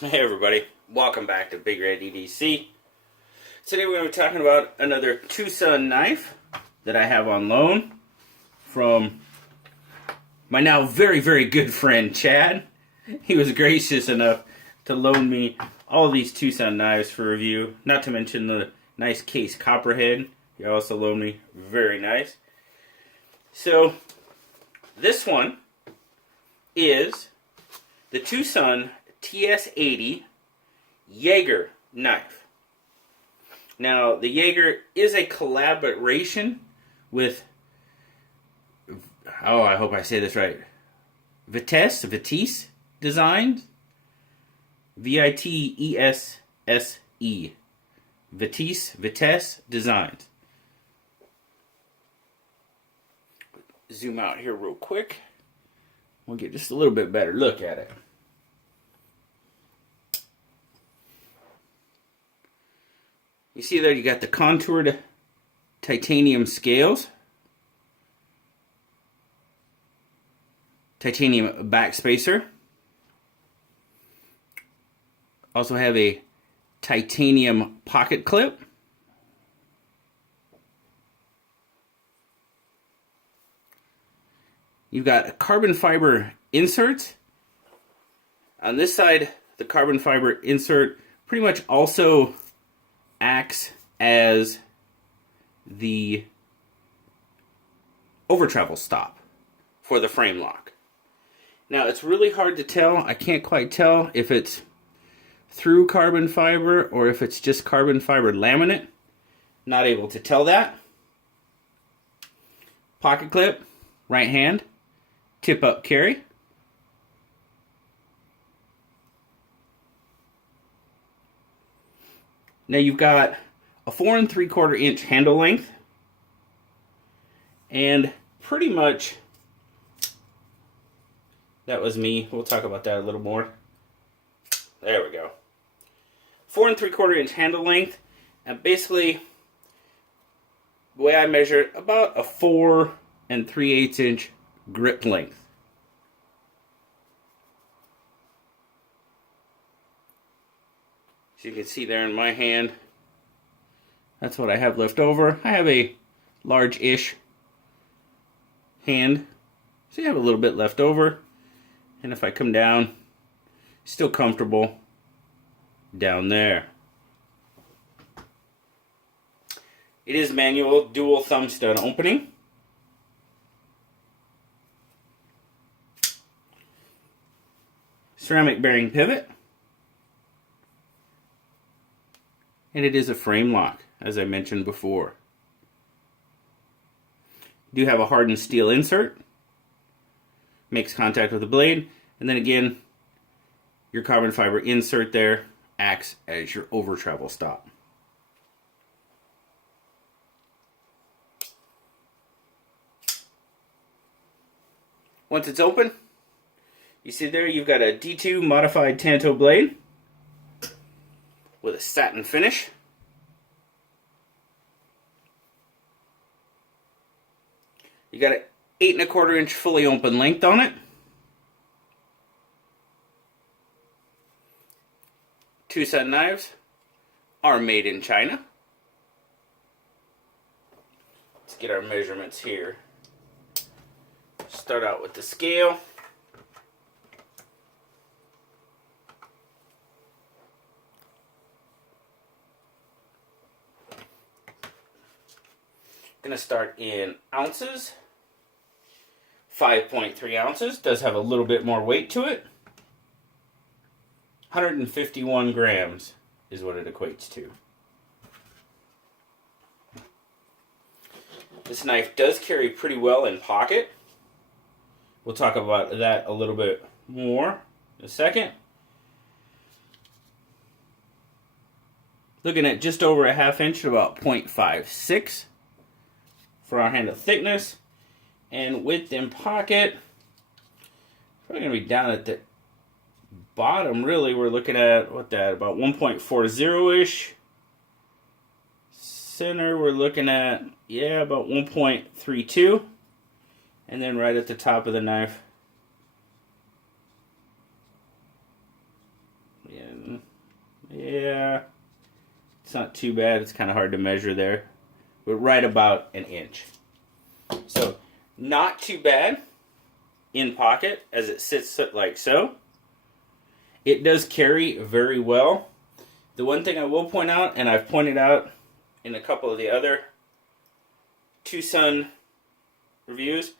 Hey everybody, welcome back to Big Red EDC. Today we're going to be talking about another TwoSun knife that I have on loan from my now very good friend Chad. He was gracious enough to loan me all of these TwoSun knives for review, not to mention the nice case copperhead. He also loaned me, very nice. So this one is the TwoSun TS80 Jaeger knife. Now, the Jaeger is a collaboration with, oh, I hope I say this right, Vitesse Designs, Vitesse, Vitesse Designs. Zoom out here real quick. We'll get just a little bit better look at it. You see there, you got the contoured titanium scales, titanium backspacer. Also have a titanium pocket clip. You've got carbon fiber inserts. On this side, the carbon fiber insert pretty much also acts as the over travel stop for the frame lock. Now, it's really hard to tell. I can't quite tell if it's through carbon fiber or if it's just carbon fiber laminate. Not able to tell that. Pocket clip, right hand, tip up carry. Now you've got a 4 3/4 inch handle length, and pretty much that was me. We'll talk about that a little more. There we go. 4 3/4 inch handle length, and basically the way I measure it, about a 4 3/8 inch grip length. As you can see there in my hand, that's what I have left over. I have a large-ish hand, so you have a little bit left over. And if I come down, still comfortable down there. It is manual, dual thumb stud opening. Ceramic bearing pivot. And it is a frame lock, as I mentioned before. You do have a hardened steel insert. Makes contact with the blade. And then again, your carbon fiber insert there acts as your over travel stop. Once it's open, you see there you've got a D2 modified Tanto blade with a satin finish. You got an 8 1/4 inch fully open length on it. TwoSun knives are made in China. Let's get our measurements here. Start out with the scale. Going to start in ounces. 5.3 ounces. Does have a little bit more weight to it. 151 grams is what it equates to. This knife does carry pretty well in pocket. We'll talk about that a little bit more in a second. Looking at just over a ½ inch at about 0.56 for our handle thickness. And width in pocket, probably going to be down at the bottom, really. We're looking at, what that, about 1.40-ish. Center, we're looking at, yeah, about 1.32. And then right at the top of the knife, yeah, It's not too bad. It's kind of hard to measure there. But right about an inch. So, not too bad in pocket as it sits like so. It does carry very well. The one thing I will point out, and I've pointed out in a couple of the other TwoSun reviews,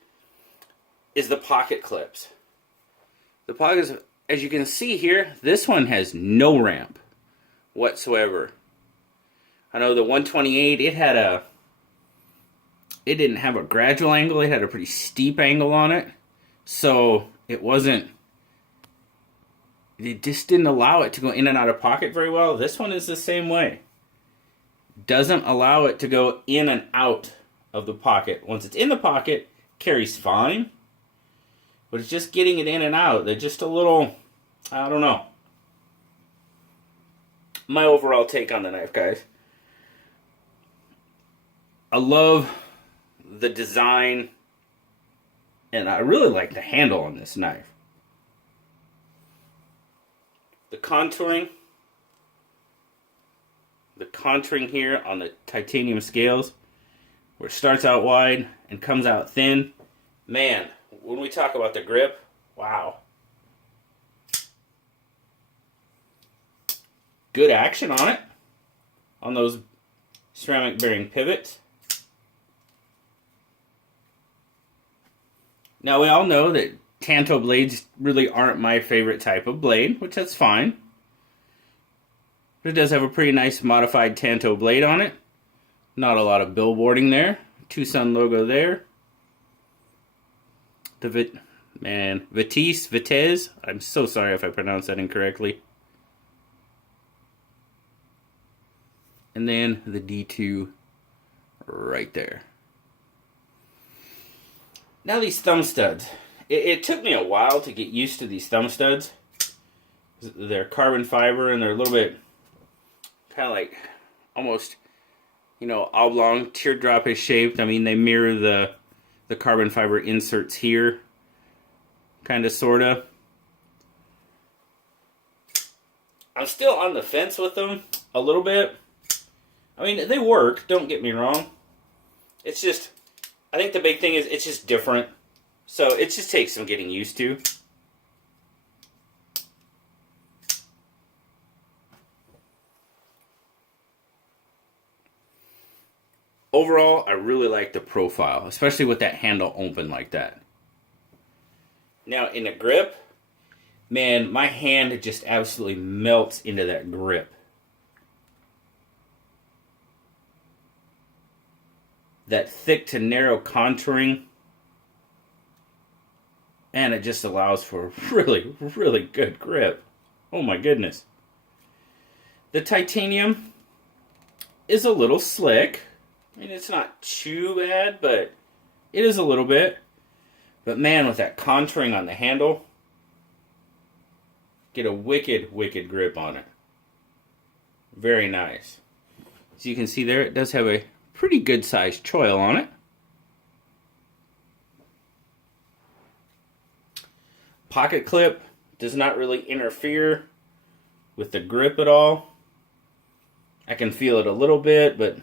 is the pocket clips. The pockets, as you can see here, this one has no ramp whatsoever. I know the 128, it didn't have a gradual angle, it had a pretty steep angle on it. So it just didn't allow it to go in and out of pocket very well. This one is the same way. Doesn't allow it to go in and out of the pocket. Once it's in the pocket, carries fine. But it's just getting it in and out. They're just a little, I don't know. My overall take on the knife, guys. I love the design, and I really like the handle on this knife. The contouring here on the titanium scales, where it starts out wide and comes out thin. Man, when we talk about the grip, wow. Good action on it, on those ceramic bearing pivots. Now we all know that Tanto blades really aren't my favorite type of blade, which that's fine. But it does have a pretty nice modified Tanto blade on it. Not a lot of billboarding there. TwoSun logo there. The Vitesse. I'm so sorry if I pronounced that incorrectly. And then the D2 right there. Now these thumb studs. It took me a while to get used to these thumb studs. They're carbon fiber and they're a little bit kind of like almost, oblong, teardrop-ish shaped. I mean, they mirror the carbon fiber inserts here. Kind of, sort of. I'm still on the fence with them a little bit. I mean, they work, don't get me wrong. It's just, I think the big thing is it's just different. So it just takes some getting used to. Overall, I really like the profile, especially with that handle open like that. Now in the grip, man, my hand just absolutely melts into that grip. That thick to narrow contouring. And it just allows for a really, really good grip. Oh my goodness. The titanium is a little slick. I mean, it's not too bad, but it is a little bit. But man, with that contouring on the handle, get a wicked, wicked grip on it. Very nice. As you can see there, it does have a pretty good sized choil on it. Pocket clip does not really interfere with the grip at all. I can feel it a little bit, but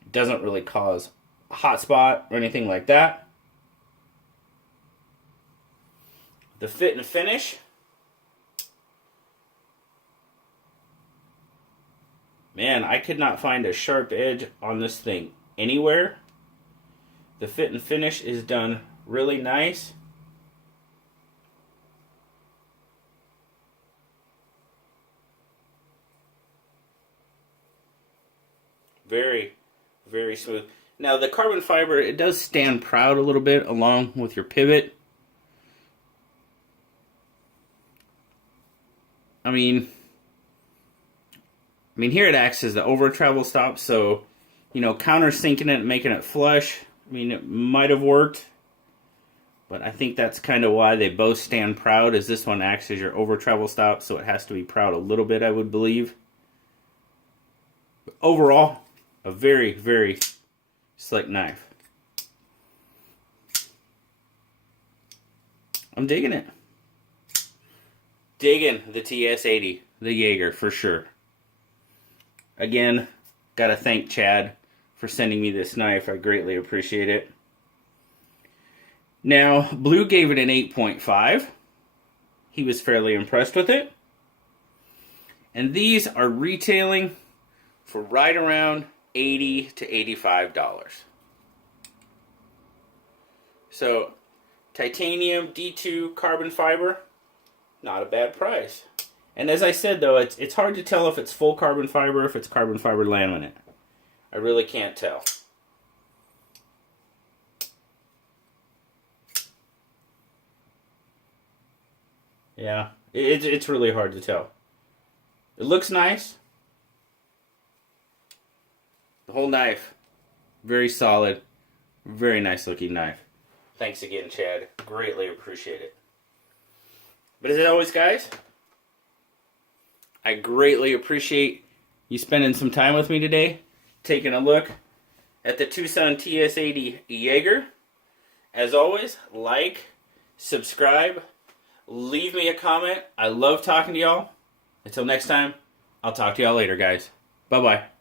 it doesn't really cause a hot spot or anything like that. The fit and finish. Man, I could not find a sharp edge on this thing anywhere. The fit and finish is done really nice. Very, very smooth. Now the carbon fiber, it does stand proud a little bit along with your pivot. I mean here it acts as the over travel stop, so countersinking it and making it flush. I mean, it might have worked, but I think that's kind of why they both stand proud, as this one acts as your over travel stop, so it has to be proud a little bit, I would believe. But overall, a very, very slick knife. I'm digging it. Digging the TS80, the Jaeger, for sure. Again, Gotta thank Chad for sending me this knife. I greatly appreciate it. Now, Blue gave it an 8.5. He was fairly impressed with it. And these are retailing for right around $80 to $85. So, titanium D2 carbon fiber, not a bad price. And as I said though, it's hard to tell if it's full carbon fiber or if it's carbon fiber laminate. I really can't tell. Yeah, it's really hard to tell. It looks nice. The whole knife, very solid, very nice looking knife. Thanks again, Chad. Greatly appreciate it. But as always, guys, I greatly appreciate you spending some time with me today, taking a look at the TwoSun TS80 Jaeger. As always, like, subscribe, leave me a comment. I love talking to y'all. Until next time, I'll talk to y'all later, guys. Bye-bye.